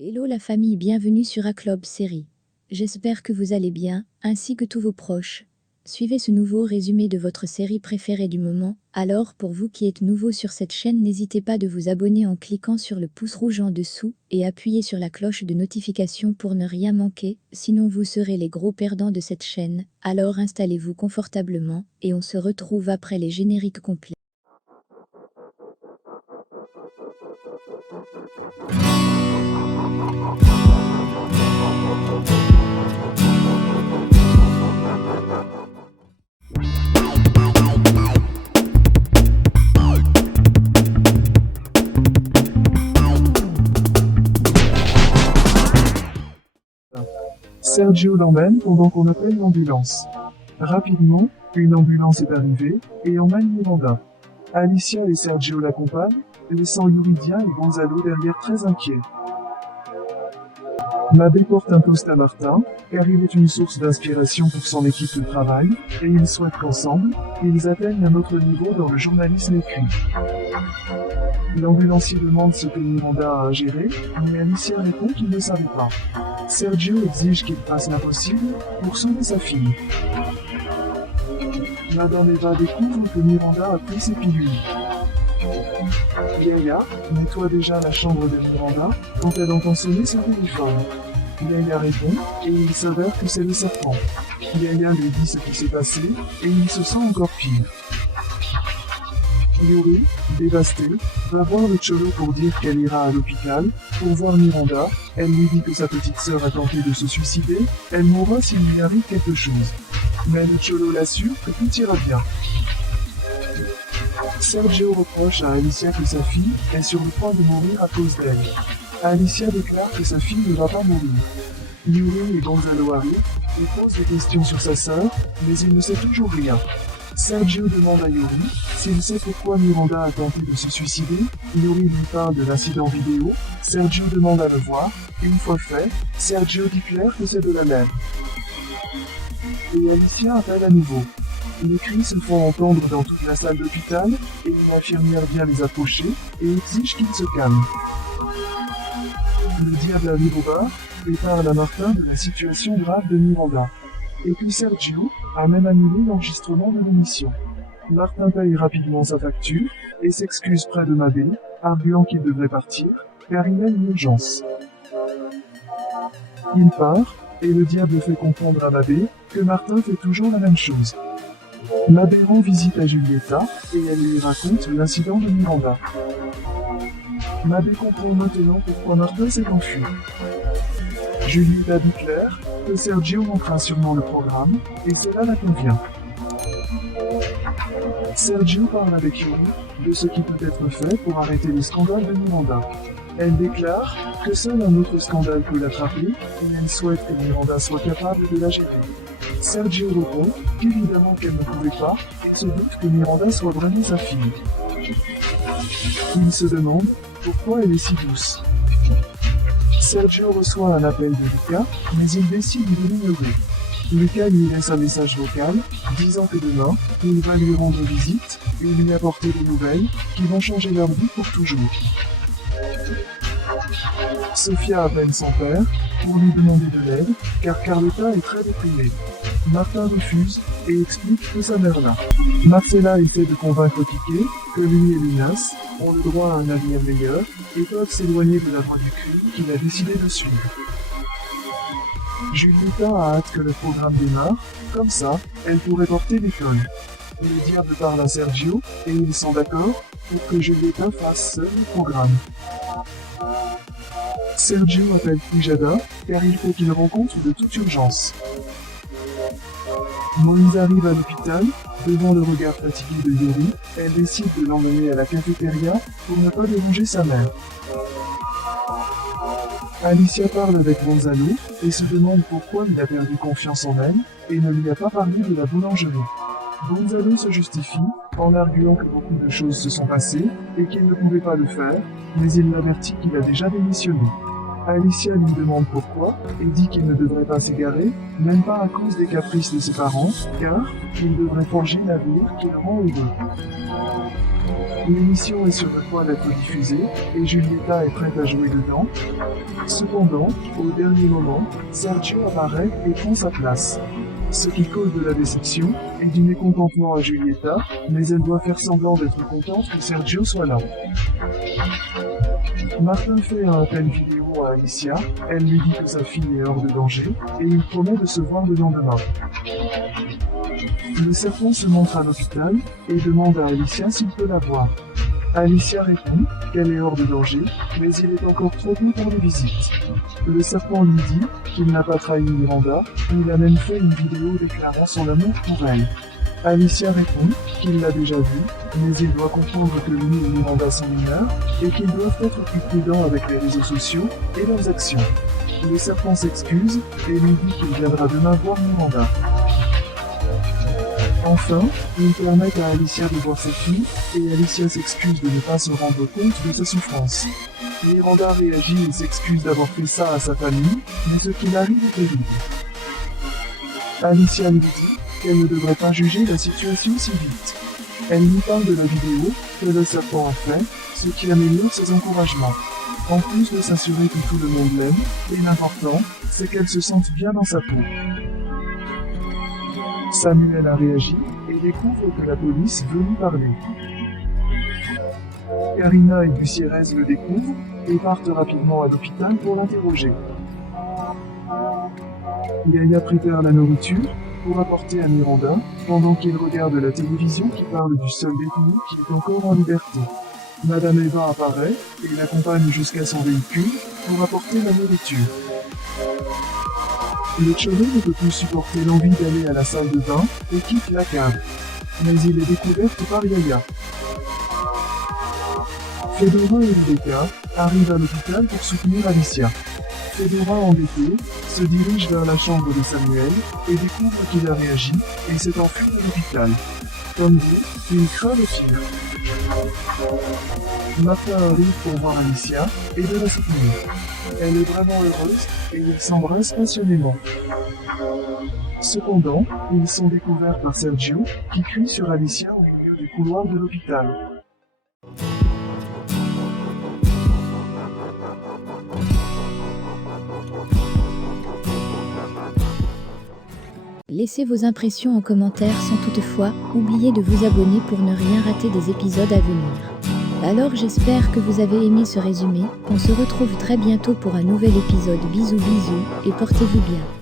Hello la famille, bienvenue sur A-Club Série. J'espère que vous allez bien, ainsi que tous vos proches. Suivez ce nouveau résumé de votre série préférée du moment. Alors, pour vous qui êtes nouveau sur cette chaîne, n'hésitez pas de vous abonner en cliquant sur le pouce rouge en dessous et appuyez sur la cloche de notification pour ne rien manquer, sinon vous serez les gros perdants de cette chaîne. Alors installez-vous confortablement et on se retrouve après les génériques complets. Sergio l'emmène pendant qu'on appelle l'ambulance. Rapidement, une ambulance est arrivée et emmène Miranda. Alicia et Sergio l'accompagnent, laissant Yuridia et Gonzalo derrière très inquiets. Mabé porte un toast à Martin, car il est une source d'inspiration pour son équipe de travail, et ils souhaitent qu'ensemble, ils atteignent un autre niveau dans le journalisme écrit. L'ambulancier demande ce que Miranda a à gérer, mais Alicia répond qu'il ne savait pas. Sergio exige qu'il fasse l'impossible pour sauver sa fille. Madame Eva découvre que Miranda a pris ses pilules. Yaya nettoie déjà la chambre de Miranda quand elle entend sonner son téléphone. Yaya répond et il s'avère que c'est le serpent. Yaya lui dit ce qui s'est passé et il se sent encore pire. Yuri, dévastée, va voir le Cholo pour dire qu'elle ira à l'hôpital, pour voir Miranda, elle lui dit que sa petite sœur a tenté de se suicider, elle mourra s'il lui arrive quelque chose. Mais le Cholo l'assure que tout ira bien. Sergio reproche à Alicia que sa fille est sur le point de mourir à cause d'elle. Alicia déclare que sa fille ne va pas mourir. Yuri et Gonzalo arrivent, et posent des questions sur sa sœur, mais il ne sait toujours rien. Sergio demande à Yuri s'il sait pourquoi Miranda a tenté de se suicider. Yuri lui parle de l'incident vidéo. Sergio demande à le voir. Une fois fait, Sergio dit clair que c'est de la merde. Et Alicia appelle à nouveau. Les cris se font entendre dans toute la salle d'hôpital, et une infirmière vient les approcher et exige qu'ils se calment. Le diable arrive au bar et parle à Martin de la situation grave de Miranda. Et puis Sergio a même annulé l'enregistrement de l'émission. Martin paye rapidement sa facture et s'excuse près de Mabé, arguant qu'il devrait partir, car il a une urgence. Il part, et le diable fait comprendre à Mabé que Martin fait toujours la même chose. Mabé rend visite à Julieta, et elle lui raconte l'incident de Miranda. Mabé comprend maintenant pourquoi Martin s'est enfui. Julieta dit clair que Sergio manquera sûrement le programme, et cela la convient. Sergio parle avec Yuri de ce qui peut être fait pour arrêter le scandale de Miranda. Elle déclare que seul un autre scandale peut l'attraper, et elle souhaite que Miranda soit capable de la gérer. Sergio répond qu'évidemment qu'elle ne pouvait pas, et se doute que Miranda soit vraiment sa fille. Il se demande pourquoi elle est si douce. Sergio reçoit un appel de Lucas, mais il décide de l'ignorer. Lucas lui laisse un message vocal, disant que demain, il va lui rendre visite, et lui apporter des nouvelles, qui vont changer leur vie pour toujours. Sofia appelle son père, pour lui demander de l'aide, car Carlotta est très déprimée. Martin refuse, et explique que sa mère l'a. Marcella essaie de convaincre Piqué, que lui et Lunas ont le droit à un avenir meilleur, et peuvent s'éloigner de la voie du crime qu'il a décidé de suivre. Julieta a hâte que le programme démarre, comme ça, elle pourrait porter l'école. Le diable parle à Sergio, et ils sont d'accord pour que Julieta fasse seul le programme. Sergio appelle Fujada, car il faut qu'il rencontre de toute urgence. Moïse arrive à l'hôpital, devant le regard fatigué de Yuri, elle décide de l'emmener à la cafétéria pour ne pas déranger sa mère. Alicia parle avec Gonzalo, et se demande pourquoi il a perdu confiance en elle, et ne lui a pas parlé de la boulangerie. Gonzalo se justifie, en arguant que beaucoup de choses se sont passées, et qu'il ne pouvait pas le faire, mais il l'avertit qu'il a déjà démissionné. Alicia lui demande pourquoi, et dit qu'il ne devrait pas s'égarer, même pas à cause des caprices de ses parents, car il devrait forger l'avenir qui le rend heureux. L'émission est sur le point d'être diffusée, et Julieta est prête à jouer dedans. Cependant, au dernier moment, Sergio apparaît et prend sa place. Ce qui cause de la déception et du mécontentement à Julieta, mais elle doit faire semblant d'être contente que Sergio soit là. Martin fait un appel vidéo à Alicia, elle lui dit que sa fille est hors de danger, et il promet de se voir le lendemain. Le serpent se montre à l'hôpital, et demande à Alicia s'il peut la voir. Alicia répond qu'elle est hors de danger, mais il est encore trop tôt pour les visites. Le serpent lui dit qu'il n'a pas trahi Miranda, il a même fait une vidéo déclarant son amour pour elle. Alicia répond qu'il l'a déjà vu, mais il doit comprendre que lui et Miranda sont mineurs, et qu'ils doivent être plus prudents avec les réseaux sociaux et leurs actions. Le serpent s'excuse, et lui dit qu'il viendra demain voir Miranda. Enfin, ils permettent à Alicia de voir sa fille, et Alicia s'excuse de ne pas se rendre compte de sa souffrance. Miranda réagit et s'excuse d'avoir fait ça à sa famille, mais ce qu'il arrive est terrible. Alicia lui dit qu'elle ne devrait pas juger la situation si vite. Elle lui parle de la vidéo que le serpent a fait, ce qui améliore ses encouragements. En plus de s'assurer que tout le monde l'aime, et l'important, c'est qu'elle se sente bien dans sa peau. Samuel a réagi et découvre que la police veut lui parler. Karina et Gutiérrez le découvrent et partent rapidement à l'hôpital pour l'interroger. Yaya prépare la nourriture pour apporter à Miranda pendant qu'il regarde la télévision qui parle du seul détenu qui est encore en liberté. Madame Eva apparaît et l'accompagne jusqu'à son véhicule pour apporter la nourriture. Le cheveu ne peut plus supporter l'envie d'aller à la salle de bain et quitte la cave. Mais il est découvert par Yaya. Fedora et Rebecca arrivent à l'hôpital pour soutenir Alicia. Fedora, embêtée, se dirige vers la chambre de Samuel et découvre qu'il a réagi et s'est enfui de l'hôpital. Comme dit, il craint le pire. Martha arrive pour voir Alicia et de la soutenir. Elle est vraiment heureuse et ils s'embrassent passionnément. Cependant, ils sont découverts par Sergio, qui crie sur Alicia au milieu du couloir de l'hôpital. Laissez vos impressions en commentaire sans toutefois oublier de vous abonner pour ne rien rater des épisodes à venir. Alors j'espère que vous avez aimé ce résumé, on se retrouve très bientôt pour un nouvel épisode. Bisous bisous et portez-vous bien.